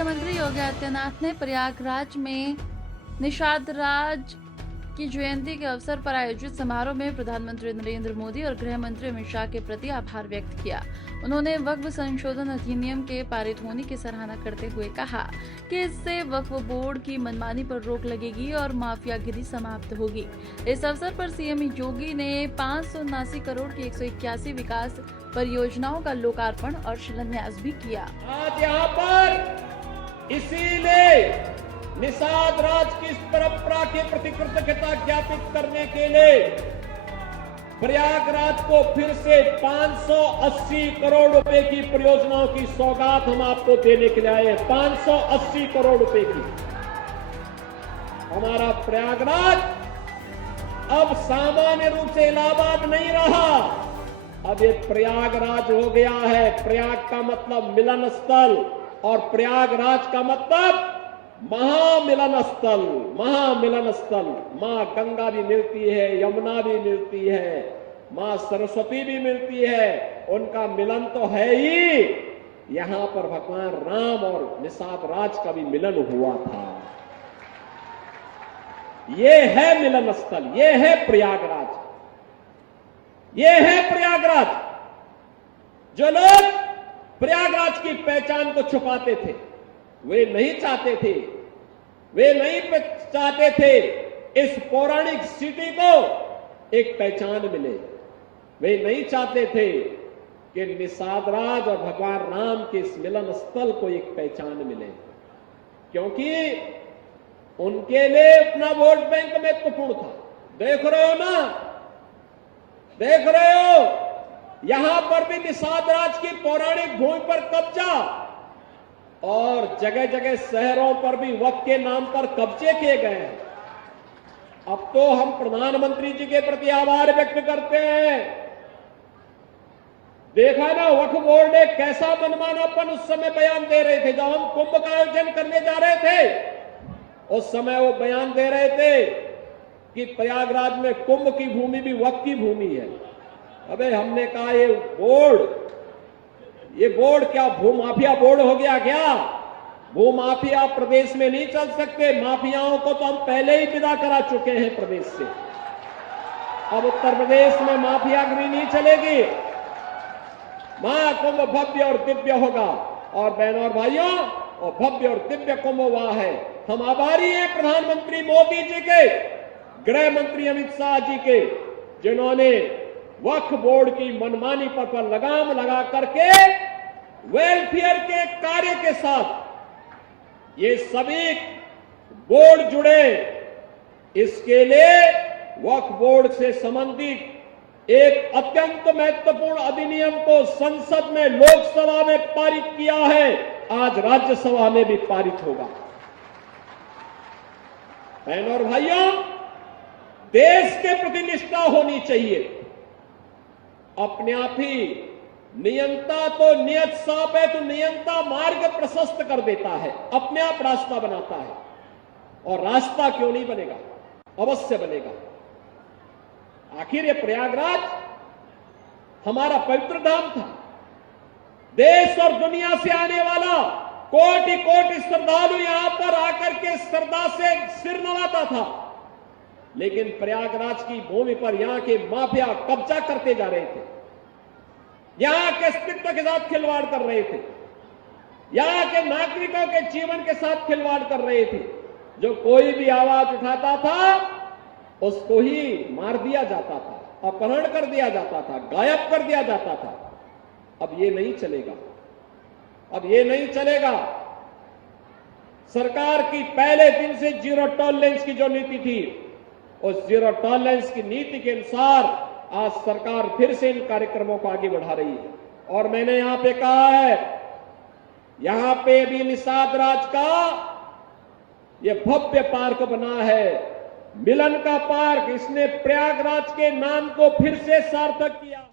मुख्यमंत्री योगी आदित्यनाथ ने प्रयागराज में निषाद राज की जयंती के अवसर पर आयोजित समारोह में प्रधानमंत्री नरेंद्र मोदी और गृह मंत्री अमित शाह के प्रति आभार व्यक्त किया। उन्होंने वक्फ संशोधन अधिनियम के पारित होने की सराहना करते हुए कहा कि इससे वक्फ बोर्ड की मनमानी पर रोक लगेगी और माफियागिरी समाप्त होगी। इस अवसर पर सीएम योगी ने 579 करोड़ की 181 विकास परियोजनाओं का लोकार्पण और शिलान्यास भी किया। आज यहाँ पर इसीलिए निषाद राज की इस परंपरा के प्रति कृतज्ञता ज्ञापित करने के लिए प्रयागराज को फिर से 580 करोड़ रुपए की परियोजनाओं की सौगात हम आपको देने के लिए आए हैं। 580 करोड़ रुपए की। हमारा प्रयागराज अब सामान्य रूप से इलाहाबाद नहीं रहा, अब ये प्रयागराज हो गया है। प्रयाग का मतलब मिलन स्थल और प्रयागराज का मतलब महामिलन स्थल। महामिलन स्थल। मां गंगा भी मिलती है, यमुना भी मिलती है, मां सरस्वती भी मिलती है, उनका मिलन तो है ही। यहां पर भगवान राम और निषाद राज का भी मिलन हुआ था। ये है मिलन स्थल, ये है प्रयागराज, ये है प्रयागराज। जो लोग प्रयागराज की पहचान को छुपाते थे, वे नहीं चाहते थे, वे नहीं चाहते थे इस पौराणिक सिटी को एक पहचान मिले। वे नहीं चाहते थे कि निषाद राज और भगवान राम के इस मिलन स्थल को एक पहचान मिले, क्योंकि उनके लिए अपना वोट बैंक महत्वपूर्ण था। देख रहे हो ना, देख रहे हो, यहां पर भी निषाद राज की पौराणिक भूमि पर कब्जा और जगह जगह शहरों पर भी वक्फ के नाम पर कब्जे किए गए हैं। अब तो हम प्रधानमंत्री जी के प्रति आभार व्यक्त करते हैं। देखा ना, वक्फ बोर्ड ने कैसा मनमानापन उस समय बयान दे रहे थे। जब हम कुंभ का आयोजन करने जा रहे थे, उस समय वो बयान दे रहे थे कि प्रयागराज में कुंभ की भूमि भी वक्फ की भूमि है। अबे हमने कहा ये बोर्ड क्या भूमाफिया बोर्ड हो गया क्या? भूमाफिया प्रदेश में नहीं चल सकते। माफियाओं को तो हम पहले ही विदा करा चुके हैं प्रदेश से। अब उत्तर प्रदेश में माफियागिरी नहीं चलेगी। महाकुंभ भव्य और दिव्य होगा। और बहनों और भाइयों, और भव्य और दिव्य कुंभ हुआ है। हम आभारी हैं प्रधानमंत्री मोदी जी के, गृह मंत्री अमित शाह जी के, जिन्होंने वक्फ बोर्ड की मनमानी पर लगाम लगा करके वेलफेयर के कार्य के साथ ये सभी बोर्ड जुड़े। इसके लिए वक्फ बोर्ड से संबंधित एक अत्यंत महत्वपूर्ण अधिनियम को संसद में, लोकसभा में पारित किया है। आज राज्यसभा में भी पारित होगा। बहनों और भाइयों, देश के प्रति निष्ठा होनी चाहिए। अपने आप ही नियंता तो नियत साप है, तो नियंता मार्ग प्रशस्त कर देता है, अपने आप रास्ता बनाता है। और रास्ता क्यों नहीं बनेगा? अवश्य बनेगा। आखिर ये प्रयागराज हमारा पवित्र धाम था। देश और दुनिया से आने वाला कोटि कोटि श्रद्धालु यहां पर आकर के श्रद्धा से सिर नवाता था। लेकिन प्रयागराज की भूमि पर यहां के माफिया कब्जा करते जा रहे थे, यहां के अस्तित्व के साथ खिलवाड़ कर रहे थे, यहां के नागरिकों के जीवन के साथ खिलवाड़ कर रहे थे। जो कोई भी आवाज उठाता था उसको ही मार दिया जाता था, अपहरण कर दिया जाता था, गायब कर दिया जाता था। अब ये नहीं चलेगा, अब ये नहीं चलेगा। सरकार की पहले दिन से जीरो टॉलरेंस की जो नीति थी, उस जीरो टॉलरेंस की नीति के अनुसार आज सरकार फिर से इन कार्यक्रमों को आगे बढ़ा रही है। और मैंने यहां पे कहा है, यहां पे भी निषाद राज का ये भव्य पार्क बना है, मिलन का पार्क। इसने प्रयागराज के नाम को फिर से सार्थक किया।